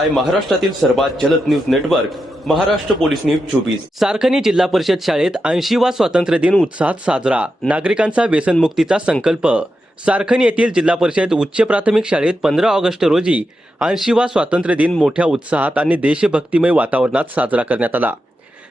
पाहताय महाराष्ट्रातील सर्वात जलद news network Maharashtra police news 24। सारखनी जिल्हा परिषद शाळेत 80वा स्वातंत्र्य दिन उत्साहात साजरा। नागरिकांचा व्यसनमुक्तीचा संकल्प। सारखनी येथील जिल्हा परिषद उच्च प्राथमिक शाळेत 15 ऑगस्ट रोजी 80वा स्वातंत्र्य दिन मोठ्या उत्साहात आणि देशभक्तिमय वातावरणात साजरा करण्यात आला।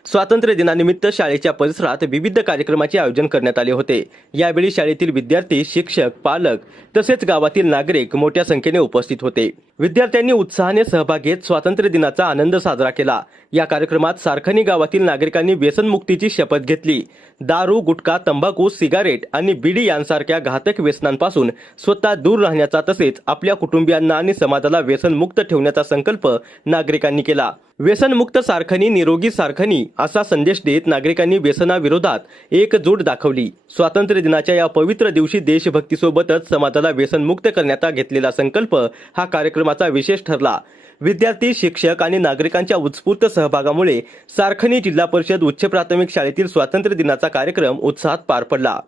स्वातंत्र्य दिनानिमित्त शाळेच्या परिसरात विविध कार्यक्रमाचे आयोजन करण्यात आले होते। यावेळी शाळेतील विद्यार्थी, शिक्षक, पालक तसेच गावातील नागरिक मोठ्या संख्येने उपस्थित होते। विद्यार्थ्यांनी उत्साहाने सहभाग घेत स्वातंत्र्य दिनाचा आनंद साजरा केला। या कार्यक्रमात सारखनी गावातील नागरिकांनी व्यसनमुक्तीची शपथ घेतली। दारू, गुटखा, तंबाखू, सिगारेट आणि बिडी यांसारख्या घातक व्यसनांपासून स्वतः दूर राहण्याचा तसेच आपल्या कुटुंबियांना आणि समाजाला व्यसनमुक्त ठेवण्याचा संकल्प नागरिकांनी केला। व्यसनमुक्त सारखनी, निरोगी सारखनी असा संदेश देत नागरिकांनी व्यसनाविरोधात एकजूट दाखवली। स्वातंत्र्य दिनाच्या या पवित्र दिवशी देशभक्तीसोबतच समाजाला व्यसनमुक्त करण्याचा घेतलेला संकल्प हा कार्यक्रमाचा विशेष ठरला। विद्यार्थी, शिक्षक आणि नागरिकांच्या उत्स्फूर्त सहभागामुळे सारखनी जिल्हा परिषद उच्च प्राथमिक शाळेतील स्वातंत्र्य दिनाचा कार्यक्रम उत्साहात पार पडला।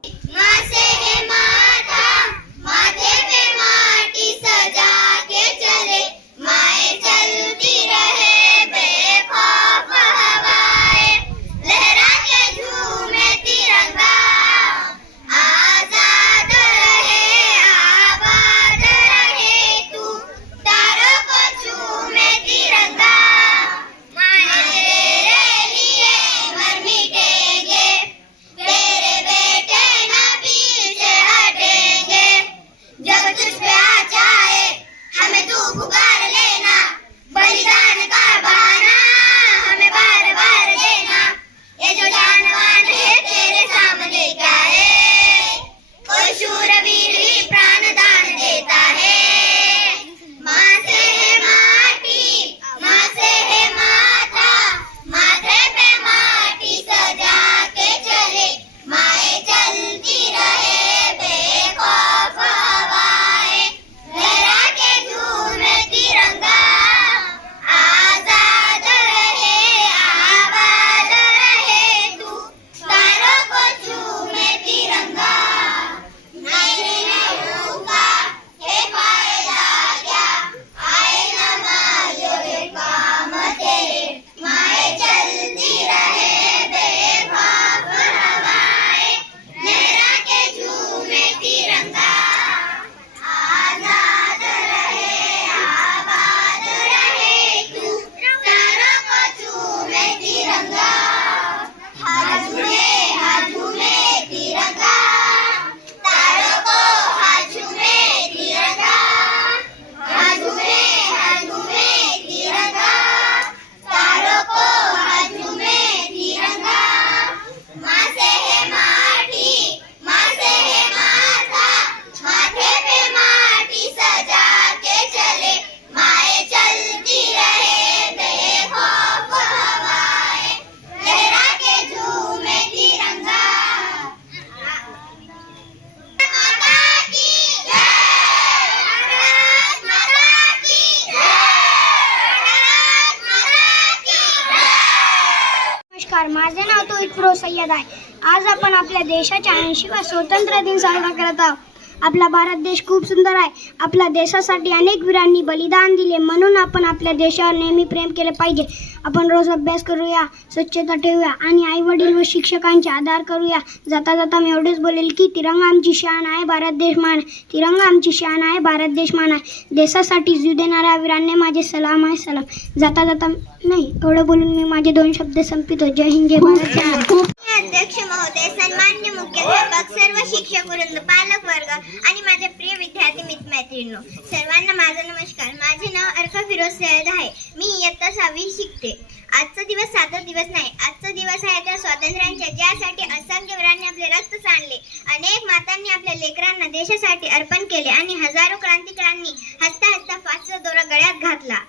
माझे नाव तो इकरो सय्यद आहे। आज आपण आपल्या देशाच्या 80वा स्वातंत्र्य दिन साजरा करत आहोत। आपला भारत देश खूप सुंदर आहे। आपल्या देशासाठी अनेक वीरांनी बलिदान दिले, म्हणून आपण आपल्या देशावर नेहमी प्रेम केले पाहिजे। आपण रोज अभ्यास करूया, स्वच्छता ठेवूया आणि आई वडील व शिक्षकांचे आदर करूया। जाता जाता मी एवढेच बोलेल की तिरंगा आमची शान आहे, भारत देश मान आहे। तिरंगा आमची शान आहे, भारत देश मान आहे। देशासाठी जीव देणाऱ्या वीरांना माझे सलाम आहे, सलाम। जाता जाता नाही एवढं बोलून मी माझे 2 शब्द संपवितो। जय हिंद, जय भारत। अध्यक्ष महोदय, सन्मान्य मुख्याध्यापक, सर्व शिक्षक वृंद, पालक वर्ग आणि माझे प्रिय विद्यार्थी मित्रमैत्रिणींनो, सर्वांना माझा नमस्कार। माझे नाव अर्फा फिरोज सय्यद आहे। मी इयत्ता 6वी शिकते। आजचा दिवस साधा दिवस नाही, आजचा दिवस आहे त्या स्वातंत्र्याच्या ज्यासाठी असंख्य वीरांनी आपले रक्त सांडले, अनेक मातांनी आपल्या लेकरांना देशासाठी अर्पण केले आणि हजारो क्रांतिकारकांनी हसता हसता फाशीचा दोरा गळ्यात घातला।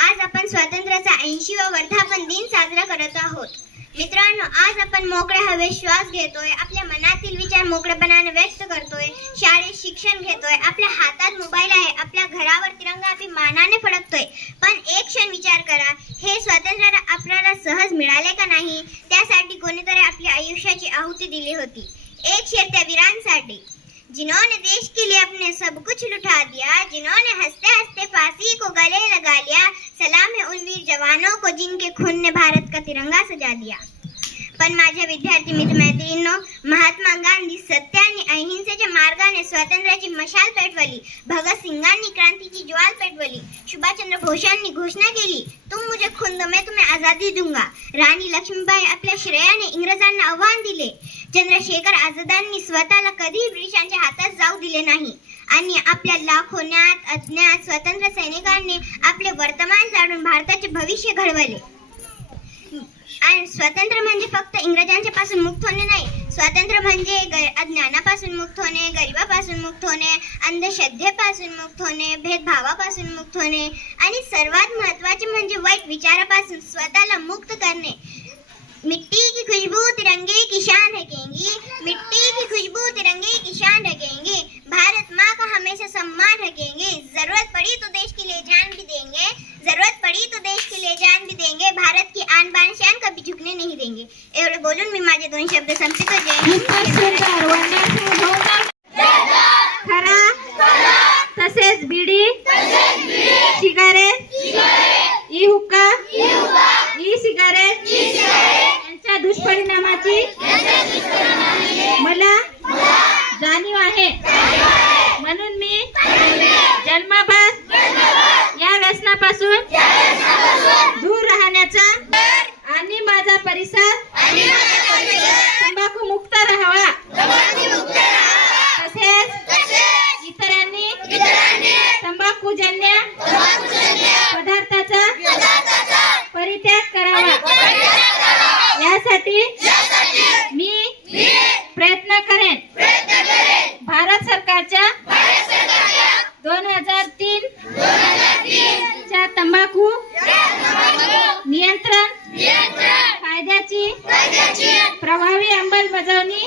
आज आपण स्वातंत्र्याचा 80वा वर्धापन दिन साजरा करत आहोत। मित्रांनो, आज आपण मोकळ्या हवेत श्वास घेतोय, आपल्या मनातील विचार मोकळेपणाने व्यक्त करतोय, शाळेत शिक्षण घेतोय, आपल्या हातात मोबाईल आहे, आपल्या घरावर तिरंगा अभिमानाने फडकतोय। पण एक क्षण विचार करा, हे स्वातंत्र्य आपल्याला सहज मिळाले का नाही? त्यासाठी कोणीतरी आपल्या आयुष्याची आहुती दिली होती। एक शेर त्या वीरांसाठी, जिन्होंने देश के लिए अपने सब कुछ लुटा दिया, जिन्होंने हंसते हंसते फांसी को गले लगा लिया, जवानों को जिनके खून ने भारत का तिरंगा सजा दिया. पण माझ्या विद्यार्थी मित्रमैत्रिणींनो, महात्मा गांधी सत्य आणि अहिंसेच्या मार्गाने स्वातंत्र्याची मशाल पेटवली. भगतसिंगांनी क्रांतीची ज्वाल पेटवली. सुभाषचंद्र बोसांनी घोषणा केली, तुम मुझे खून दो मैं तुम्हें आजादी दूंगा. राणी लक्ष्मीबाई आपल्या श्रेयाने इंग्रजांना आव्हान दिले. चंद्रशेखर आझादांनी स्वतःला कधीही ब्रिटिशांच्या हातात जाऊ दिले नाही आणि आपल्या लाखो अज्ञात स्वतंत्र सैनिकांनी आपले वर्तमान जाणून भारताचे भविष्य घडवले. आणि स्वातंत्र्य म्हणजे फक्त इंग्रजांच्या पासून मुक्त होणे नाही. स्वातंत्र्य म्हणजे अज्ञानापासून मुक्त होणे, गरिबापासून मुक्त होणे, अंधश्रद्धेपासून मुक्त होणे, भेदभावापासून मुक्त होणे आणि सर्वात महत्त्वाचे म्हणजे वाईट विचारापासून स्वतःला मुक्त करणे. मिट्टी की खुशबू तिरंगे की शान रखेंगी, मिट्टी की खुशबू तिरंगे की शान रखेंगे, भारत माँ का हमेशा सम्मान रखेंगे, जरूरत पड़ी तो देश के लिए जान भी देंगे, जरूरत पड़ी तो देश के लिए जान भी देंगे, भारत की आन बान शान कभी झुकने नहीं देंगे. एवढे बोलून मी माझे 2 शब्द संपवितो. खरा तसेच बिडी, सिगारेट, ई हुक्का, ई सिगारेट यांच्या दुष्परिणामाची मला जाणीव आहे. म्हणून मी जन्मभर या व्यसनापासून दूर राहण्याचा आणि माझा परिसर तंबाखू मुक्त राहावा तसेच इतरांनी तंबाखूजन्य पदार्थाचा परित्याग करावा यासाठी मी प्रयत्न करेन. भारत सरकारच्या 2003 च्या तंबाखू नियंत्रण कायद्याची प्रभावी अंमलबजावणी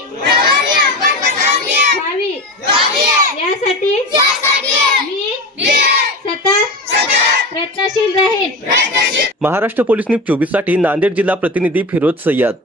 व्हावी यासाठी मी सतत प्रयत्नशील राहीन. महाराष्ट्र पोलीस न्यूज 24 साठी नांदेड जिल्हा प्रतिनिधी फिरोज सय्यद.